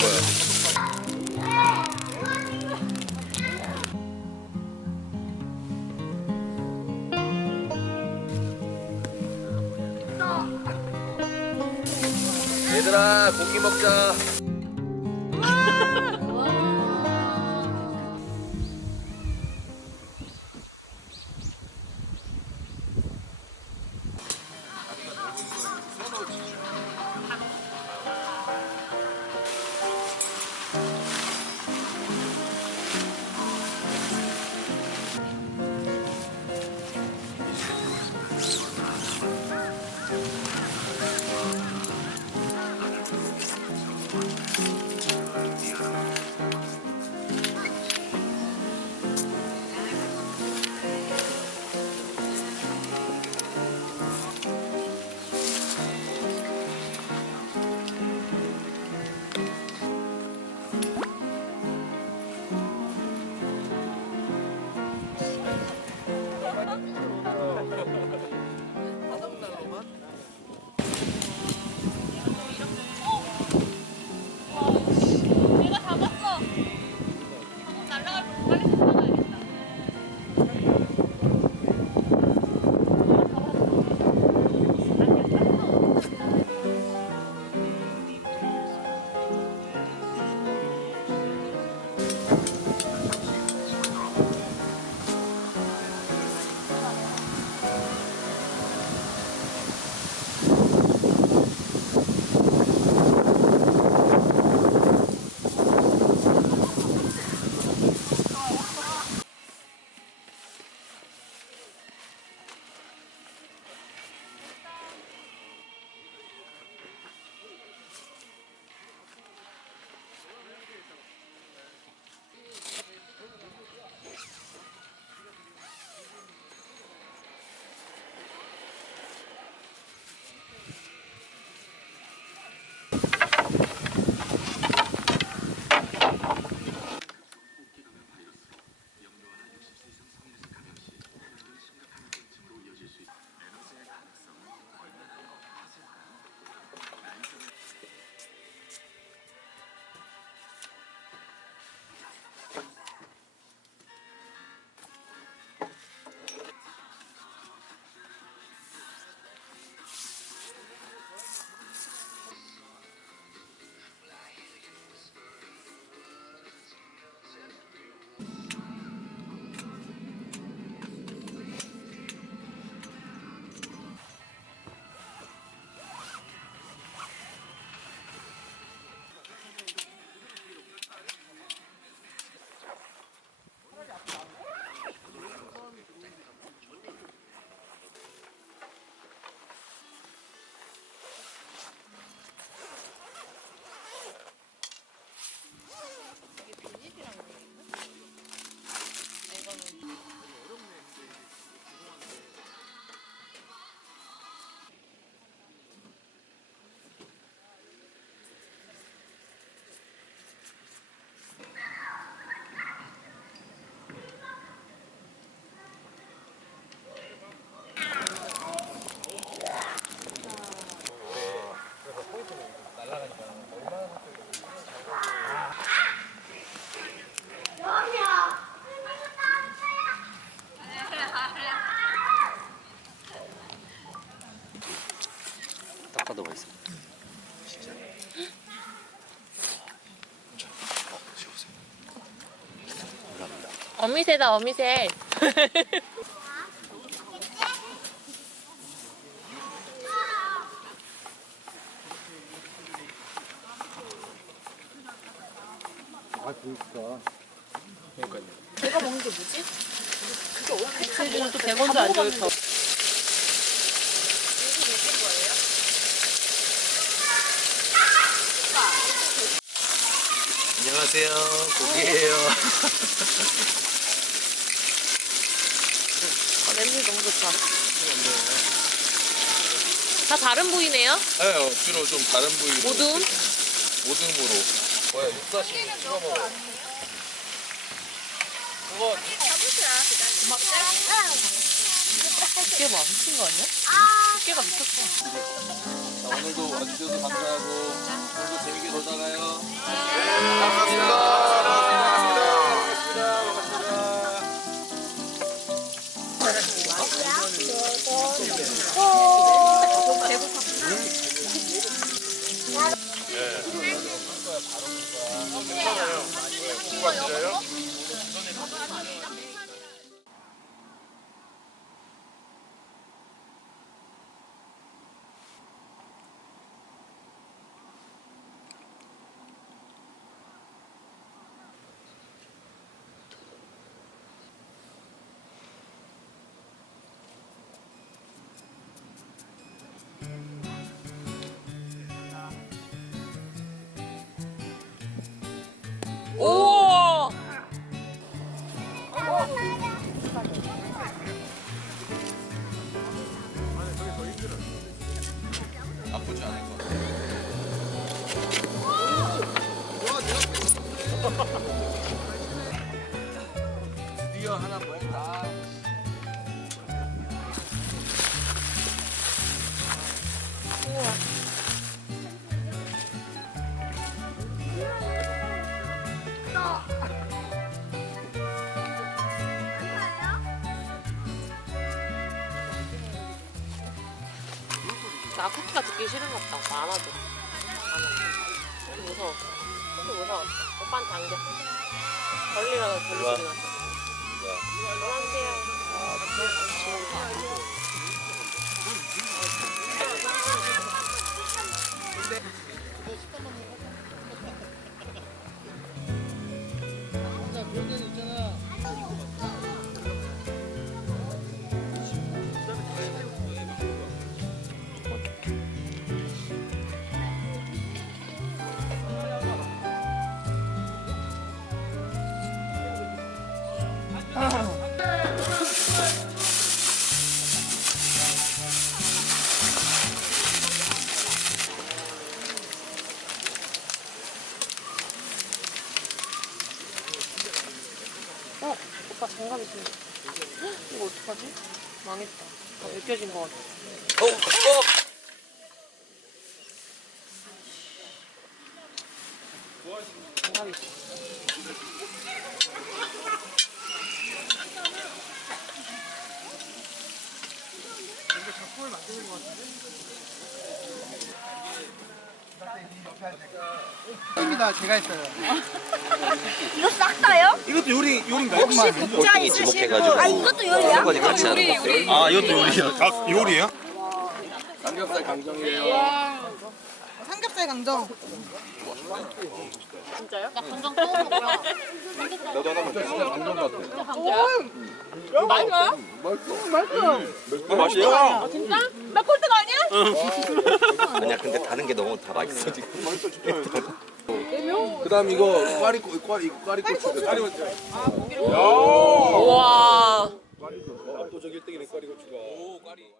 거야. 얘들아 고기 먹자. 내가 잡았어. 방금 날라갈 거 빨리 잡아야겠다. 닦아도 있어. 진짜. 지우세요. 감사합니다. 어미새다 어미새. 아, 그러니까. 그러니까요. 내가 먹는 게 뭐지? 그게 어떻게 오늘 또 다 100원도 안 먹어봤는데. 줘서. 안녕하세요. 고기예요. 냄새 너무 좋다. 다 다른 부위네요? 네, 주로 좀 다른 부위로. 모둠? 모둠으로. 뭐야, 육사시 찍어 먹어. 두께 뭐 미친 거 아니야? 두께가 미쳤어. 자, 오늘도 와주셔서 감사하고 오늘도 재밌게 놀다가요. 오! 나쁘지 않을 것 같아. 드디어 하나 보였다. 나 쿠키가 듣기 싫은 것 같다. 안 하죠. 안 하죠. 무서워. 쿠키 무서워. 오빠는 당겨. 걸리라고 걸릴 소리 났어. 안녕하세요. 오빠 장갑 있으면 이거 어떡하지? 망했다. 느껴진 것 같아. 장갑 있어. 근데 작품을 만드는 것 같은데? 입니다. 제가 했어요. 이거 싹 다요? 이것도 요리인가요? 혹시 복장 있으신 분? 아 이것도 요리야? 같이 하는 거. 아, 이것도 요리야. 아, 요리예요? 삼겹살 강정이에요. 삼겹살 강정. 진짜요? 나 간장 처음 먹어요. 나도 하나 먹자. 진짜 강정 같아. 맛있어요? 맛있어. 진짜? 나 꼴등 아니야? 아니야 근데 다른 게 너무 다 맛있어 지금. 그다음 이거 꽈리고추. 우와. 압도적 1등이네 꽈리고추가. 오 꽈리.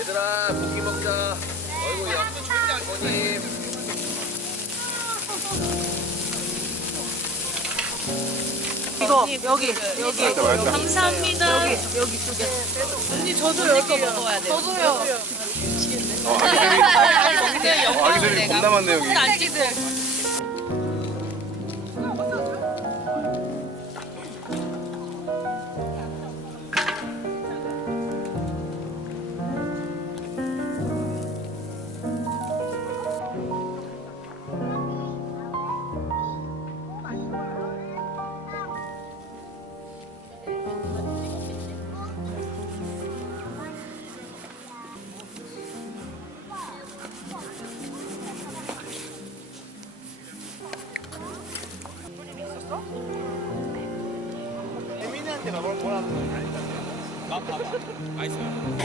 얘들아 고기 먹자. 어이구 약도 춥지 않거니. 이거 여기 감사합니다. 여기 쪽에. 언니 저도 여기 먹어야 돼. 저도요. 아기들이 겁나 많네 여기. 안티들. 우리한테만 원하는 거 아니다. 맛 봐봐. 맛있어요.